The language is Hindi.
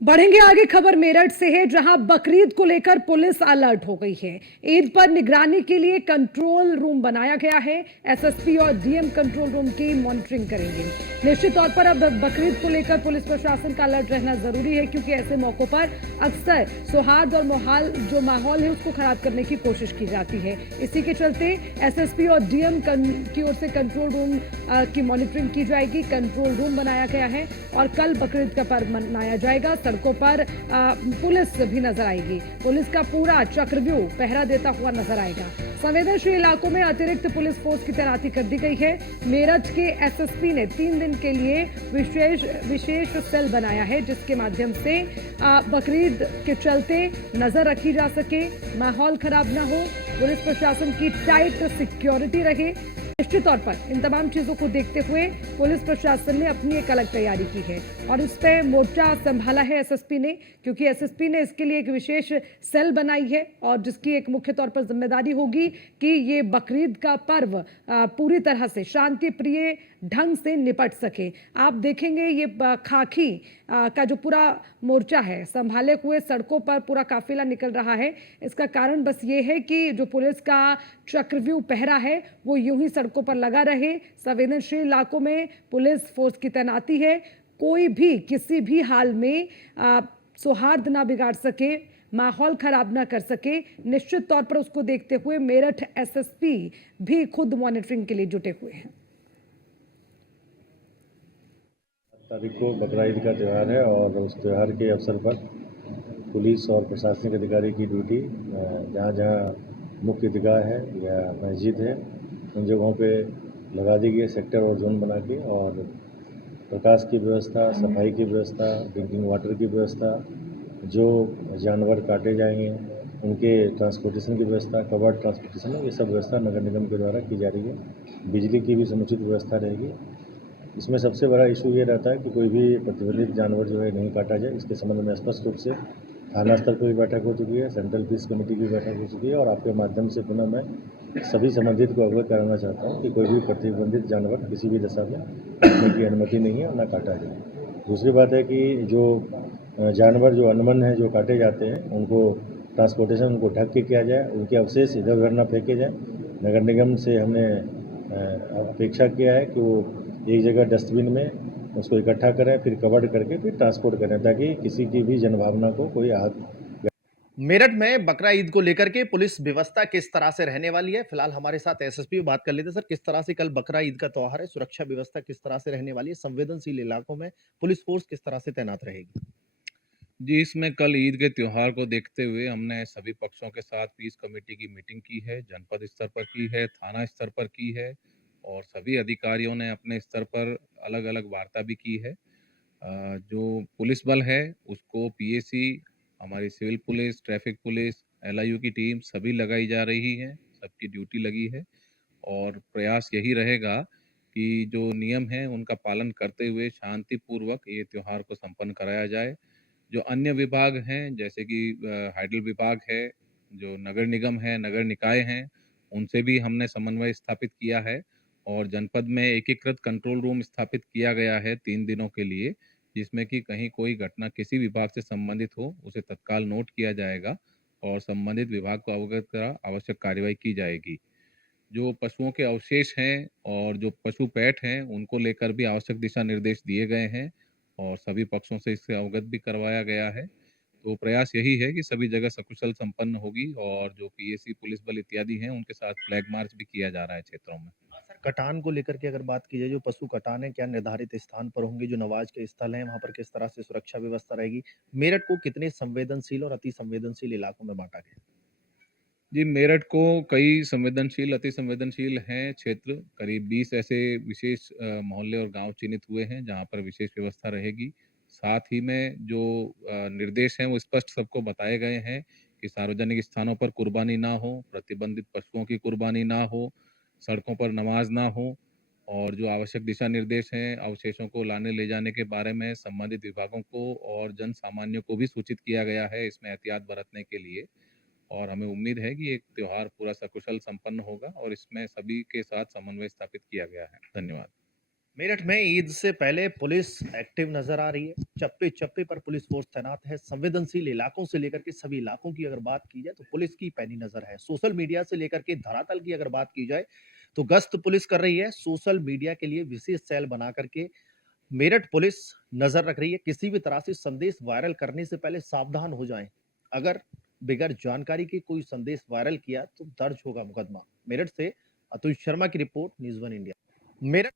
बढ़ेंगे आगे। खबर मेरठ से है, जहां बकरीद को लेकर पुलिस अलर्ट हो गई है। ईद पर निगरानी के लिए कंट्रोल रूम बनाया गया है। एसएसपी और डीएम कंट्रोल रूम की मॉनिटरिंग करेंगे। निश्चित तौर पर अब बकरीद को लेकर पुलिस प्रशासन का अलर्ट रहना जरूरी है, क्योंकि ऐसे मौकों पर अक्सर सौहार्द और माहौल है उसको खराब करने की कोशिश की जाती है। इसी के चलते एसएसपी और डीएम की ओर से कंट्रोल रूम की मॉनिटरिंग की जाएगी। कंट्रोल रूम बनाया गया है और कल बकरीद का पर्व मनाया जाएगा। सड़कों पर पुलिस भी नजर आएगी। पुलिस का पूरा चक्रव्यूह पहरा देता हुआ नजर आएगा। संवेदनशील इलाकों में अतिरिक्त पुलिस फोर्स की तैनाती कर दी गई है। मेरठ के एसएसपी ने 3 दिन के लिए विशेष सेल बनाया है, जिसके माध्यम से बकरीद के चलते नजर रखी जा सके, माहौल खराब ना हो, पुलिस प्रशासन की टाइट सिक्योरिटी रहे। निश्चित तौर पर इन तमाम चीजों को देखते हुए पुलिस प्रशासन ने अपनी एक अलग तैयारी की है और इस पे मोर्चा संभाला है एसएसपी ने, क्योंकि एसएसपी ने इसके लिए एक विशेष सेल बनाई है और जिसकी एक मुख्य तौर पर जिम्मेदारी होगी कि ये बकरीद का पर्व पूरी तरह से शांति प्रिय ढंग से निपट सके। आप देखेंगे ये खाकी का जो पूरा मोर्चा है संभाले हुए सड़कों पर पूरा काफिला निकल रहा है। इसका कारण बस ये है कि जो पुलिस का चक्रव्यूह पहरा है वो यूं ही सड़कों पर लगा रहे। संवेदनशील इलाकों में पुलिस फोर्स की तैनाती है। कोई भी किसी भी हाल में सौहार्द ना बिगाड़ सके, माहौल खराब ना कर सके। निश्चित तौर पर उसको देखते हुए मेरठ एसएसपी भी खुद मॉनिटरिंग के लिए जुटे हुए हैं। तारीख को बकरा ईद का त्यौहार है और उस त्यौहार के अवसर पर पुलिस और प्रशासनिक अधिकारी की ड्यूटी जहाँ जहाँ मुख्य ईदगाह है या मस्जिद है उन जगहों पे लगा दी गई है, सेक्टर और जोन बना के। और प्रकाश की व्यवस्था, सफाई की व्यवस्था, ड्रिंकिंग वाटर की व्यवस्था, जो जानवर काटे जाएंगे उनके ट्रांसपोर्टेशन की व्यवस्था, कवर्ड ट्रांसपोर्टेशन, ये सब व्यवस्था नगर निगम के द्वारा की जा रही है। बिजली की भी समुचित व्यवस्था रहेगी। इसमें सबसे बड़ा इशू ये रहता है कि कोई भी प्रतिबंधित जानवर जो है नहीं काटा जाए। इसके संबंध में स्पष्ट रूप से थाना स्तर पर भी बैठक हो चुकी है, सेंट्रल पीस कमेटी की बैठक हो चुकी है और आपके माध्यम से पुनः मैं सभी संबंधित को अवगत कराना चाहता हूँ कि कोई भी प्रतिबंधित जानवर किसी भी दशा में काटने की अनुमति नहीं है और न काटा जाए। दूसरी बात है कि जो जानवर जो अनमन है जो काटे जाते हैं उनको ट्रांसपोर्टेशन उनको ढक के किया जाए, उनके अवशेष इधर उधर न फेंके जाए। नगर निगम से हमने अपेक्षा किया है कि वो एक जगह डस्टबिन में उसको इकट्ठा करें, फिर कवर्ड करके फिर ट्रांसपोर्ट करें, ताकि किसी की भी जनभावना को कोई आहत। मेरठ में बकरा ईद को लेकर के पुलिस व्यवस्था किस तरह से रहने वाली है, फिलहाल हमारे साथ एसएसपी बात कर लेते हैं। सर, किस तरह से कल बकरा ईद का त्योहार है, सुरक्षा व्यवस्था किस तरह से रहने वाली है, संवेदनशील इलाकों में पुलिस फोर्स किस तरह से तैनात रहेगी? जी, इसमें कल ईद के त्योहार को देखते हुए हमने सभी पक्षों के साथ पीस कमेटी की मीटिंग की है, जनपद स्तर पर की है, थाना स्तर पर की है और सभी अधिकारियों ने अपने स्तर पर अलग-अलग वार्ता भी की है। जो पुलिस बल है उसको पीएसी, हमारी civil police, traffic police, LIU की टीम सभी लगाई जा रही है, सबकी ड्यूटी लगी है और प्रयास यही रहेगा कि जो नियम हैं उनका पालन करते हुए शांतिपूर्वक ये त्योहार को संपन्न कराया जाए। जो अन्य विभाग हैं जैसे कि हाइडल विभाग है, जो नगर निगम है, नगर निकाय हैं, उनसे भी हमने समन्वय स्थापित किया है और जनपद में एकीकृत कंट्रोल रूम स्थापित किया गया है 3 दिनों के लिए, जिसमें कि कहीं कोई घटना किसी विभाग से संबंधित हो, उसे तत्काल नोट किया जाएगा और संबंधित विभाग को अवगत करा आवश्यक कार्रवाई की जाएगी। जो पशुओं के अवशेष हैं और जो पशु पैठ हैं, उनको लेकर भी आवश्यक दिशा निर्देश दिए गए हैं और सभी पक्षों से इससे अवगत भी करवाया गया है। तो प्रयास यही है कि सभी जगह सकुशल संपन्न होगी और जो पीएसी, पुलिस बल इत्यादि हैं, उनके साथ फ्लैग मार्च भी किया जा रहा है क्षेत्रों में। सर, कटान को लेकर के अगर बात की जाए, जो पशु कटान है क्या निर्धारित स्थान पर होंगे, जो नमाज के स्थल हैं वहां पर किस तरह से सुरक्षा व्यवस्था रहेगी? मेरठ को कितने संवेदनशील और अति संवेदनशील इलाकों में बांटा गया? जी, मेरठ को कई संवेदनशील, अति संवेदनशील हैं क्षेत्र, करीब 20 ऐसे विशेष मोहल्ले और गांव चिन्हित हुए हैं, जहां पर विशेष व्यवस्था रहेगी। साथ ही में जो निर्देश हैं, वो स्पष्ट सबको बताए गए हैं कि सार्वजनिक स्थानों पर कुर्बानी ना हो, प्रतिबंधित पशुओं की कुर्बानी ना हो, सड़कों पर नमाज ना हो और जो आवश्यक दिशा निर्देश हैं, अवशेषों को लाने ले जाने के बारे में संबंधित विभागों को और जन सामान्य को भी सूचित किया गया है, इसमें एहतियात बरतने के लिए। और हमें उम्मीद है कि एक त्योहार पूरा सकुशल संपन्न होगा और इसमें सभी के साथ समन्वय स्थापित किया गया है। धन्यवाद। मेरठ में ईद से पहले पुलिस एक्टिव नजर आ रही है। चप्पे चप्पे पर पुलिस फोर्स तैनात है। संवेदनशील इलाकों से लेकर के सभी इलाकों की अगर बात की जाए तो पुलिस की पैनी नजर है। सोशल मीडिया से लेकर के धरातल की अगर बात की जाए तो गश्त पुलिस कर रही है। सोशल मीडिया के लिए विशेष सेल बना करके मेरठ पुलिस नजर रख रही है। किसी भी तरह से संदेश वायरल करने से पहले सावधान हो जाएं। अगर बगैर जानकारी के कोई संदेश वायरल किया तो दर्ज होगा मुकदमा। मेरठ से अतुल शर्मा की report, news one India. Meerut